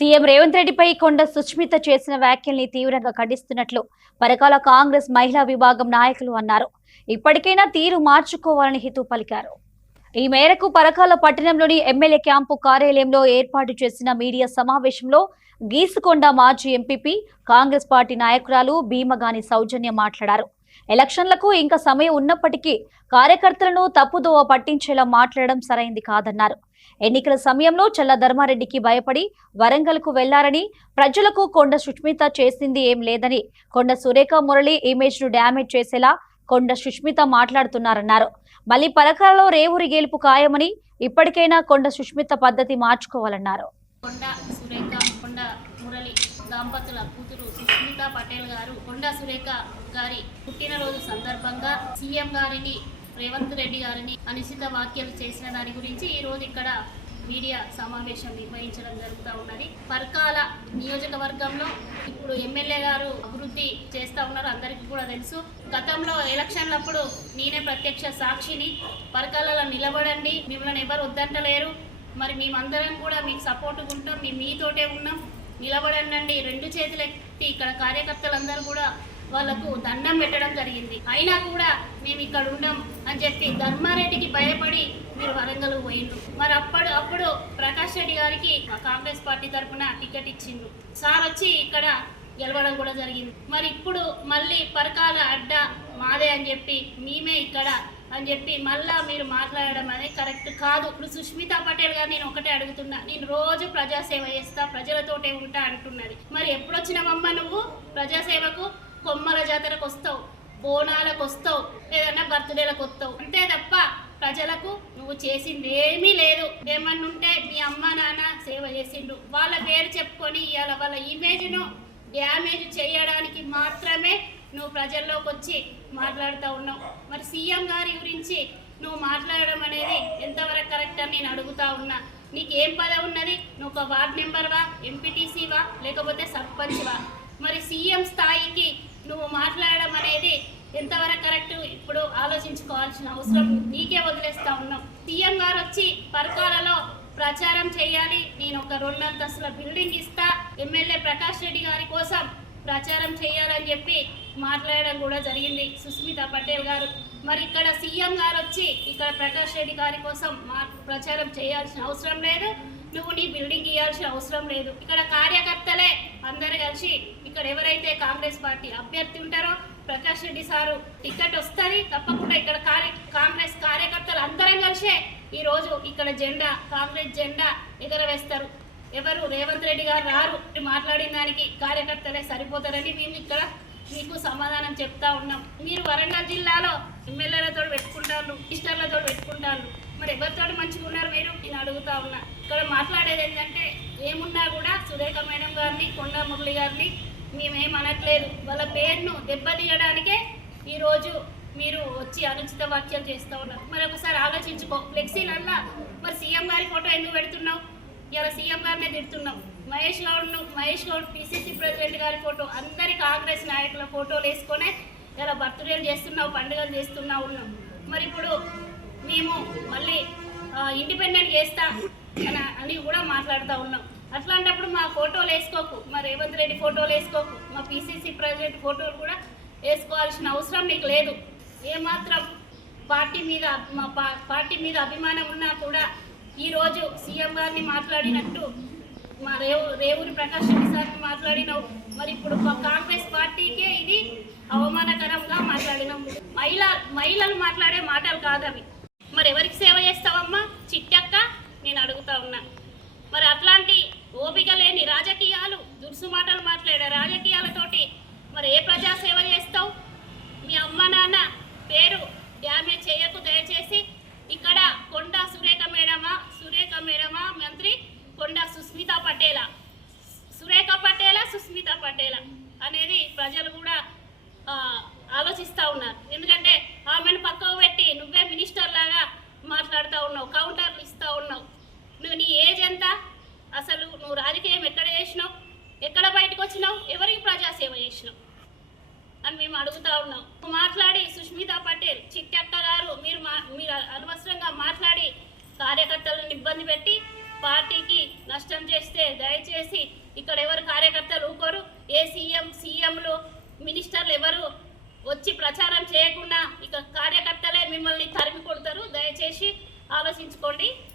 CM Revanth రెడ్డిపై కొండ సుష్మిత చేసిన వ్యాఖ్యల్ని తీవ్రంగా ఖండిస్తున్నట్లు పరకాల కాంగ్రెస్ మహిళా విభాగం నాయకులు అన్నారు. ఇప్పటికైనా తీరు మార్చుకోవాలని హితవు పలికారు. ఈ మేరకు పరకాల పట్టణంలోని ఎమ్మెల్యే క్యాంపు కార్యాలయంలో ఏర్పాటు చేసిన మీడియా సమావేశంలో గీసుకొండ మాజీ ఎంపీపీ కాంగ్రెస్ పార్టీ నాయకురాలు భీమగాని సౌజన్య మాట్లాడారు. ఎలక్షన్లకు ఇంకా సమయం ఉన్నప్పటికీ కార్యకర్తలను తప్పుదోవ పట్టించేలా మాట్లాడడం సరైంది కాదన్నారు. ఎన్నికల సమయంలో చల్ల ధర్మారెడ్డికి భయపడి వరంగల్కు వెళ్లారని, ప్రజలకు కొండ సుష్మిత చేసింది ఏం లేదని, కొండ సురేఖ మురళి ఇమేజ్ ను డ్యామేజ్ చేసేలా కొండ సుష్మిత మాట్లాడుతున్నారన్నారు. మళ్లీ పరకాలలో రేవూరి గెలుపు ఖాయమని, ఇప్పటికైనా కొండ సుష్మిత పద్ధతి మార్చుకోవాలన్నారు. కొండ సురేఖ కొండ మురళి దంపతుల కూతురు సుష్మిత పటేల్ గారు కొండ సురేఖ గారి పుట్టినరోజు సందర్భంగా సీఎం గారిని రేవంత్ రెడ్డి గారిని అనుచిత వ్యాఖ్యలు చేసిన దాని గురించి ఈరోజు ఇక్కడ మీడియా సమావేశం నిర్వహించడం జరుగుతూ ఉన్నది. పరకాల నియోజకవర్గంలో ఇప్పుడు ఎమ్మెల్యే గారు అభివృద్ధి చేస్తూ ఉన్నారు, అందరికీ కూడా తెలుసు. గతంలో ఎలక్షన్లప్పుడు నేనే ప్రత్యక్ష సాక్షిని, పరకాలలో నిలబడండి, మిమ్మల్ని ఎవరు వద్దంటలేరు, మరి మేమందరం కూడా మీకు సపోర్ట్గా ఉంటాం, మీతోటే ఉన్నాం, నిలబడండి, రెండు చేతులు ఎత్తి ఇక్కడ కార్యకర్తలందరూ కూడా వాళ్ళకు దండం పెట్టడం జరిగింది. అయినా కూడా మేము ఇక్కడ ఉండం అని చెప్పి ధర్మారెడ్డికి భయపడి మీరు వరంగల్ పోయిండ్రు. మరి అప్పుడు ప్రకాష్ రెడ్డి గారికి కాంగ్రెస్ పార్టీ తరఫున టికెట్ ఇచ్చిండ్రు. సార్ వచ్చి ఇక్కడ గెలవడం కూడా జరిగింది. మరి ఇప్పుడు మళ్ళీ పరకాల అడ్డ మాదే అని చెప్పి మేమే ఇక్కడ అని చెప్పి మళ్ళా మీరు మాట్లాడడం అనేది కరెక్ట్ కాదు. ఇప్పుడు సుష్మిత పటేల్ గారు నేను ఒకటే అడుగుతున్నా, నేను రోజు ప్రజాసేవ చేస్తా, ప్రజలతోటే ఉంటా అంటున్నది. మరి ఎప్పుడు వచ్చినావమ్మ నువ్వు ప్రజాసేవకు? కొమ్మల జాతరకు వస్తావు, బోనాలకు వస్తావు, ఏదన్నా బర్త్డేలకు వస్తావు, అంతే తప్ప ప్రజలకు నువ్వు చేసింది ఏమీ లేదు. ఏమన్నా ఉంటే మీ అమ్మ నాన్న సేవ చేసిండ్రు, వాళ్ళ పేరు చెప్పుకొని ఇవాళ వాళ్ళ ఇమేజ్ను డ్యామేజ్ చేయడానికి మాత్రమే నువ్వు ప్రజల్లోకి వచ్చి మాట్లాడుతూ ఉన్నావు. మరి సీఎం గారి గురించి నువ్వు మాట్లాడడం అనేది ఎంతవరకు కరెక్ట్ అని నేను అడుగుతా ఉన్నా. నీకు ఏం పదవి ఉన్నది? నువ్వు ఒక వార్డ్ మెంబర్వా, ఎంపీటీసీవా, లేకపోతే సర్పంచ్వా? మరి సీఎం స్థాయికి నువ్వు మాట్లాడడం అనేది ఎంతవరకు కరెక్ట్ ఇప్పుడు ఆలోచించుకోవాల్సిన అవసరం నీకే వదిలేస్తా ఉన్నావు. సీఎం గారు వచ్చి పరకాలలో ప్రచారం చేయాలి, నేను ఒక 2 అంతస్తుల బిల్డింగ్ ఇస్తా, ఎమ్మెల్యే ప్రకాష్ రెడ్డి గారి కోసం ప్రచారం చేయాలని చెప్పి మాట్లాడడం కూడా జరిగింది సుష్మిత పటేల్ గారు. మరి ఇక్కడ సీఎం గారు వచ్చి ఇక్కడ ప్రకాష్ రెడ్డి గారి కోసం ప్రచారం చేయాల్సిన అవసరం లేదు, నువ్వు నీ బిల్డింగ్ ఇవ్వాల్సిన అవసరం లేదు. ఇక్కడ కార్యకర్తలే అందరు కలిసి ఇక్కడ ఎవరైతే కాంగ్రెస్ పార్టీ అభ్యర్థి ఉంటారో ప్రకాష్ రెడ్డి సారు టికెట్ వస్తుంది తప్పకుండా. ఇక్కడ కాంగ్రెస్ కార్యకర్తలు అందరం కలిసే ఈరోజు ఇక్కడ కాంగ్రెస్ జెండా ఎగరవేస్తారు. ఎవరు రేవంత్ రెడ్డి గారు రారు. మాట్లాడిన దానికి కార్యకర్తలే సరిపోతారని మేము ఇక్కడ మీకు సమాధానం చెప్తా ఉన్నాం. మీరు వరంగల్ జిల్లాలో ఎమ్మెల్యేలతో పెట్టుకుంటారు, మినిస్టర్లతో పెట్టుకుంటారు, మరి ఎవరితో మంచిగా ఉన్నారు మీరు? నేను అడుగుతా ఉన్నా. ఇక్కడ మాట్లాడేది ఏంటంటే ఏమున్నా కూడా సురేఖ మేడం గారిని, కొండ మురళి గారిని మేమేం అనట్లేదు. వాళ్ళ పేరును దెబ్బతీయడానికే ఈరోజు మీరు వచ్చి అనుచిత వ్యాఖ్యలు చేస్తూ ఉన్నారు. మరి ఒకసారి ఆలోచించుకో. ఫ్లెక్సీలల్లా మరి సీఎం గారి ఫోటో ఎందుకు పెడుతున్నావు? ఇలా సీఎం గారినే తిడుతున్నావు. మహేష్ గౌడ్ పిసిసి ప్రెసిడెంట్ గారి ఫోటో, అందరి కాంగ్రెస్ నాయకుల ఫోటోలు వేసుకొని ఇలా బర్త్డేలు చేస్తున్నావు, పండుగలు చేస్తున్నావు ఉన్నాం. మరి ఇప్పుడు మేము మళ్ళీ ఇండిపెండెంట్ చేస్తా అని కూడా మాట్లాడుతూ ఉన్నాం. అట్లాంటప్పుడు మా ఫోటోలు వేసుకోకు, మా రేవంత్ రెడ్డి ఫోటోలు వేసుకోకు, మా పిసిసి ప్రెసిడెంట్ ఫోటోలు కూడా వేసుకోవాల్సిన అవసరం నీకు లేదు. ఏమాత్రం పార్టీ మీద అభిమానం ఉన్నా కూడా ఈరోజు సీఎం గారిని మాట్లాడినట్టు మా రేవూరి ప్రకాష్ రెడ్డి సార్ని మాట్లాడినావు. మరి ఇప్పుడు కాంగ్రెస్ పార్టీకే ఇది అవమానకరంగా మాట్లాడినావు. మహిళలు మాట్లాడే మాటలు కాదవి. మరి ఎవరికి సేవ చేస్తావమ్మా చిట్టక్క? నేను అడుగుతా ఉన్నా. మరి అట్లాంటి ఓపిక లేని రాజకీయాలు, దుర్సు మాటలు మాట్లాడే రాజకీయాలతోటి మరి ఏ ప్రజాసేవ చేస్తావు? మీ అమ్మ నాన్న పేరు డ్యామేజ్ చేయకు దయచేసి. ఇక్కడ కొండ సురేఖ మేడమా మంత్రి కొండ సుష్మిత పటేలా, సుష్మిత పటేలా అనేది ప్రజలు కూడా ఆలోచిస్తూ ఉన్నారు. ఎందుకంటే ఆమెను పక్కకు పెట్టి నువ్వే మినిస్టర్ లాగా మాట్లాడుతూ ఉన్నావు, కౌంటర్లు ఇస్తూ ఉన్నావు. నీ ఏజ్ ఎంత? అసలు నువ్వు రాజకీయం ఎక్కడ చేసినావు? ఎక్కడ బయటకు వచ్చినావు? ఎవరికి ప్రజాసేవ చేసినావు అని మేము అడుగుతా ఉన్నాం. మాట్లాడి సుష్మిత పటేల్ చిట్టక్క గారు మీరు అనవసరంగా మాట్లాడి కార్యకర్తలను ఇబ్బంది పెట్టి పార్టీకి నష్టం చేస్తే దయచేసి ఇక్కడ ఎవరు కార్యకర్తలు ఊకోరు. ఏ సీఎంలు మినిస్టర్లు ఎవరు వచ్చి ప్రచారం చేయకుండా ఇక కార్యకర్తలే మిమ్మల్ని తరిమి కొడతారు. దయచేసి ఆలోచించుకోండి.